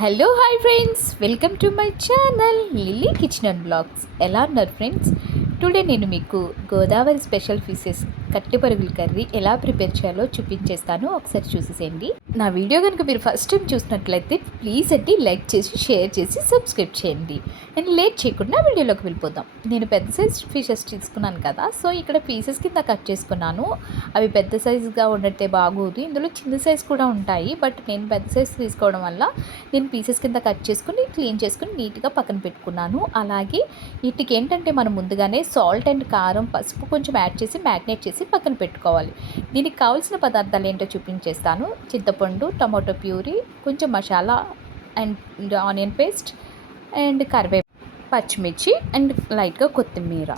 Hello hi friends, welcome to my channel Lilly kitchen and blogs. ఎలా ఉన్నారు friends? Today నేను మీకు Godavari special fishes కట్టె పరుగుల కర్రీ ఎలా ప్రిపేర్ చేయాలో చూపించేస్తాను. ఒకసారి చూసేసేయండి. నా వీడియో కనుక మీరు ఫస్ట్ టైం చూసినట్లయితే ప్లీజ్ అండి లైక్ చేసి షేర్ చేసి సబ్స్క్రైబ్ చేయండి. నేను లేట్ చేయకుండా వీడియోలోకి వెళ్ళిపోదాం. నేను పెద్ద సైజ్ ఫిషెస్ తీసుకున్నాను కదా, సో ఇక్కడ పీసెస్ కింద కట్ చేసుకున్నాను. అవి పెద్ద సైజుగా ఉండటే బాగోదు, ఇందులో చిన్న సైజ్ కూడా ఉంటాయి. బట్ నేను పెద్ద సైజ్ తీసుకోవడం వల్ల నేను పీసెస్ కింద కట్ చేసుకుని క్లీన్ చేసుకుని నీట్గా పక్కన పెట్టుకున్నాను. అలాగే వీటికి ఏంటంటే మనం ముందుగానే సాల్ట్ అండ్ కారం పసుపు కొంచెం యాడ్ చేసి మ్యాగ్నేట్ చేసి పక్కన పెట్టుకోవాలి. దీనికి కావాల్సిన పదార్థాలు ఏంటో చూపించేస్తాను. చింతపండు, టమాటో ప్యూరీ, కొంచెం masala and onion paste and కరివేపాకు, పచ్చిమిర్చి అండ్ లైట్గా కొత్తిమీర.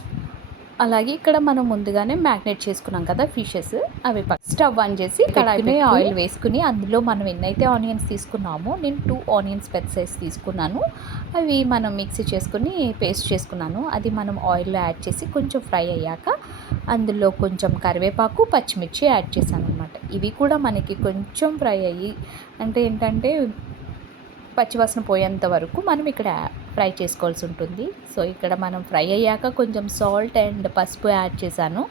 అలాగే ఇక్కడ మనం ముందుగానే మ్యాగ్నేట్ చేసుకున్నాం కదా ఫిషెస్, అవి స్టవ్ ఆన్ చేసి కడాయిలో ఆయిల్ వేసుకుని అందులో మనం ఎన్నైతే ఆనియన్స్ తీసుకున్నామో, నేను 2 ఆనియన్స్ పెద్ద సైజ్ తీసుకున్నాను. అవి మనం మిక్సీ చేసుకుని పేస్ట్ చేసుకున్నాను. అది మనం ఆయిల్లో యాడ్ చేసి కొంచెం ఫ్రై అయ్యాక అందులో కొంచెం కరివేపాకు, పచ్చిమిర్చి యాడ్ చేశాను అనమాట. ఇవి కూడా మనకి కొంచెం ఫ్రై అయ్యి అంటే ఏంటంటే పచ్చివాసన పోయేంత వరకు మనం ఇక్కడ ఫ్రై చేసుకోవాల్సి ఉంటుంది. సో ఇక్కడ మనం ఫ్రై అయ్యాక కొంచెం సాల్ట్ అండ్ పసుపు యాడ్ చేశాను.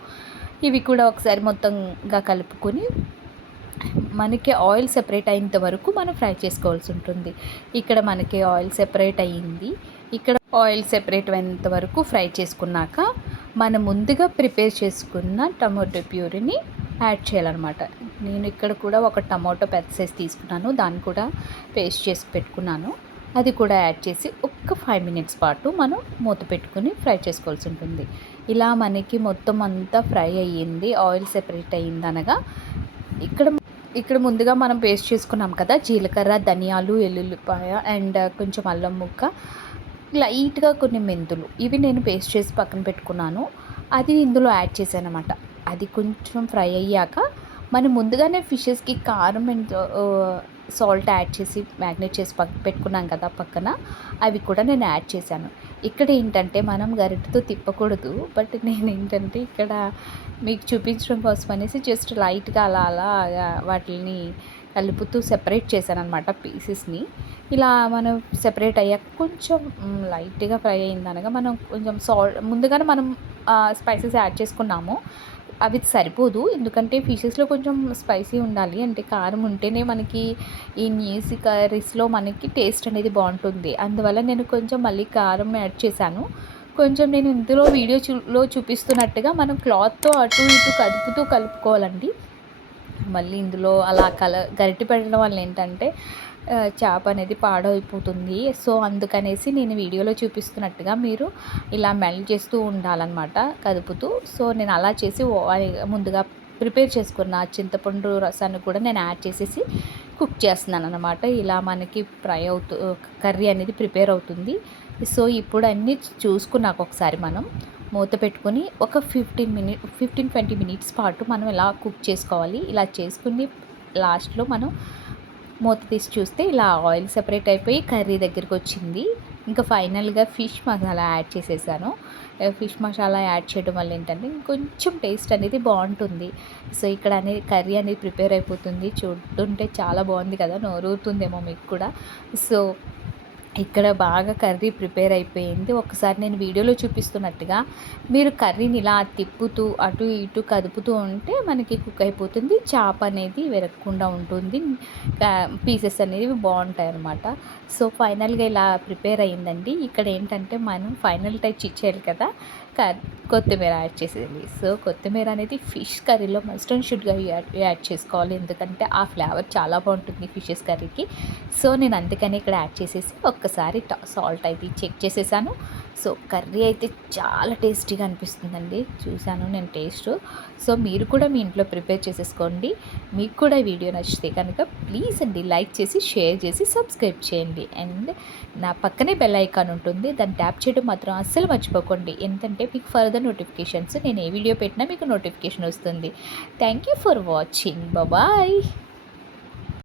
ఇవి కూడా ఒకసారి మొత్తంగా కలుపుకొని మనకి ఆయిల్ సెపరేట్ అయ్యేంత వరకు మనం ఫ్రై చేసుకోవాల్సి ఉంటుంది. ఇక్కడ మనకి ఆయిల్ సెపరేట్ అయ్యింది. ఇక్కడ ఆయిల్ సెపరేట్ అయ్యేంత వరకు ఫ్రై చేసుకున్నాక మనం ముందుగా ప్రిపేర్ చేసుకున్న టమాటో ప్యూరీని యాడ్ చేయాలన్నమాట. నేను ఇక్కడ కూడా ఒక టమాటో పెద్ద సైజ్ తీసుకున్నాను, దాన్ని కూడా పేస్ట్ చేసి పెట్టుకున్నాను. అది కూడా యాడ్ చేసి ఒక్క 5 మినిట్స్ పాటు మనం మూత పెట్టుకుని ఫ్రై చేసుకోవాల్సి ఉంటుంది. ఇలా మనకి మొత్తం అంతా ఫ్రై అయ్యింది, ఆయిల్ సెపరేట్ అయ్యింది అనగా ఇక్కడ ముందుగా మనం పేస్ట్ చేసుకున్నాం కదా, జీలకర్ర, ధనియాలు, ఎల్లుల్లిపాయ అండ్ కొంచెం అల్లం ముక్క, లైట్గా కొన్ని మెంతులు, ఇవి నేను పేస్ట్ చేసి పక్కన పెట్టుకున్నాను. అది ఇందులో యాడ్ చేశాను అనమాట. అది కొంచెం ఫ్రై అయ్యాక మనం ముందుగానే ఫిషెస్కి కారం అండ్ సాల్ట్ యాడ్ చేసి మ్యాగ్నేట్ చేసి పెట్టుకున్నాం కదా పక్కన, అవి కూడా నేను యాడ్ చేశాను. ఇక్కడ ఏంటంటే మనం గరిటెతో తిప్పకూడదు, బట్ నేను ఏంటంటే ఇక్కడ మీకు చూపించడం కోసం అనేసి జస్ట్ లైట్గా అలా వాటిని కలుపుతూ సెపరేట్ చేశాను అనమాట పీసెస్ని. ఇలా మనం సెపరేట్ అయ్యాక కొంచెం లైట్గా ఫ్రై అయిందనగా మనం కొంచెం ముందుగానే మనం స్పైసెస్ యాడ్ చేసుకున్నాము. అవి సరిపోదు, ఎందుకంటే ఫిషెస్లో కొంచెం స్పైసీ ఉండాలి, అంటే కారం ఉంటేనే మనకి ఈ నీసి కర్రీస్లో మనకి టేస్ట్ అనేది బాగుంటుంది. అందువల్ల నేను కొంచెం మళ్ళీ కారం యాడ్ చేశాను. కొంచెం నేను ఇందులో వీడియోలో చూపిస్తున్నట్టుగా మనం క్లాత్తో అటు ఇటు కలుపుకోవాలండి. మళ్ళీ ఇందులో అలా గరిటె పెట్టడం వల్ల ఏంటంటే చేప అనేది పాడైపోతుంది. సో అందుకనేసి నేను వీడియోలో చూపిస్తున్నట్టుగా మీరు ఇలా మెల్ట్ చేస్తూ ఉండాలన్నమాట, కదుపుతూ. సో నేను అలా చేసి ముందుగా ప్రిపేర్ చేసుకున్న చింతపండు రసాన్ని కూడా నేను యాడ్ చేసేసి కుక్ చేస్తున్నాను అనమాట. ఇలా మనకి కర్రీ అనేది ప్రిపేర్ అవుతుంది. సో ఇప్పుడు అన్నీ చూసుకున్నాక ఒకసారి మనం మూత పెట్టుకొని ఒక 15-20 మినిట్స్ పాటు మనం ఇలా కుక్ చేసుకోవాలి. ఇలా చేసుకుని లాస్ట్లో మనం మూత తీసి చూస్తే ఇలా ఆయిల్ సెపరేట్ అయిపోయి కర్రీ దగ్గరికి వచ్చింది. ఇంకా ఫైనల్గా ఫిష్ మసాలా యాడ్ చేసేసాను. ఫిష్ మసాలా యాడ్ చేయడం వల్ల ఏంటంటే కొంచెం టేస్ట్ అనేది బాగుంటుంది. సో ఇక్కడ కర్రీ అనేది ప్రిపేర్ అయిపోతుంది. చూస్తుంటే చాలా బాగుంది కదా, నోరూరుతుందేమో మీకు కూడా. సో ఇక్కడ బాగా కర్రీ ప్రిపేర్ అయిపోయింది. ఒకసారి నేను వీడియోలో చూపిస్తున్నట్టుగా మీరు కర్రీని ఇలా తిప్పుతూ అటు ఇటు కదుపుతూ ఉంటే మనకి కుక్ అయిపోతుంది. చేప అనేది విరగకుండా ఉంటుంది, పీసెస్ అనేవి బాగుంటాయి అన్నమాట. సో ఫైనల్గా ఇలా ప్రిపేర్ అయ్యిందండి. ఇక్కడ ఏంటంటే మనం ఫైనల్ టచ్ ఇచ్చేయాలి కదా, కొత్తిమీర యాడ్ చేసేది. సో కొత్తిమీర అనేది ఫిష్ కర్రీలో మస్ట్ అండ్ షుడ్గా యాడ్ చేసుకోవాలి, ఎందుకంటే ఆ ఫ్లేవర్ చాలా బాగుంటుంది ఫిషెస్ కర్రీకి. సో నేను అందుకని ఇక్కడ యాడ్ చేసేసి ఒక్కసారి సాల్ట్ అయితే చెక్ చేసేసాను. సో కర్రీ అయితే చాలా టేస్టీగా అనిపిస్తుందండి, చూశాను నేను టేస్ట్. సో మీరు కూడా మీ ఇంట్లో ప్రిపేర్ చేసేసుకోండి. మీకు కూడా ఈ వీడియో నచ్చితే కనుక ప్లీజ్ అండి లైక్ చేసి షేర్ చేసి సబ్స్క్రైబ్ చేయండి. అండ్ నా పక్కనే బెల్ ఐకాన్ ఉంటుంది, దాన్ని ట్యాప్ చేయడం మాత్రం అస్సలు మర్చిపోకండి, ఎందుకంటే మీకు ఫర్దర్ నోటిఫికేషన్స్ నేను ఏ వీడియో పెట్టినా మీకు నోటిఫికేషన్ వస్తుంది. Thank you for watching. Bye.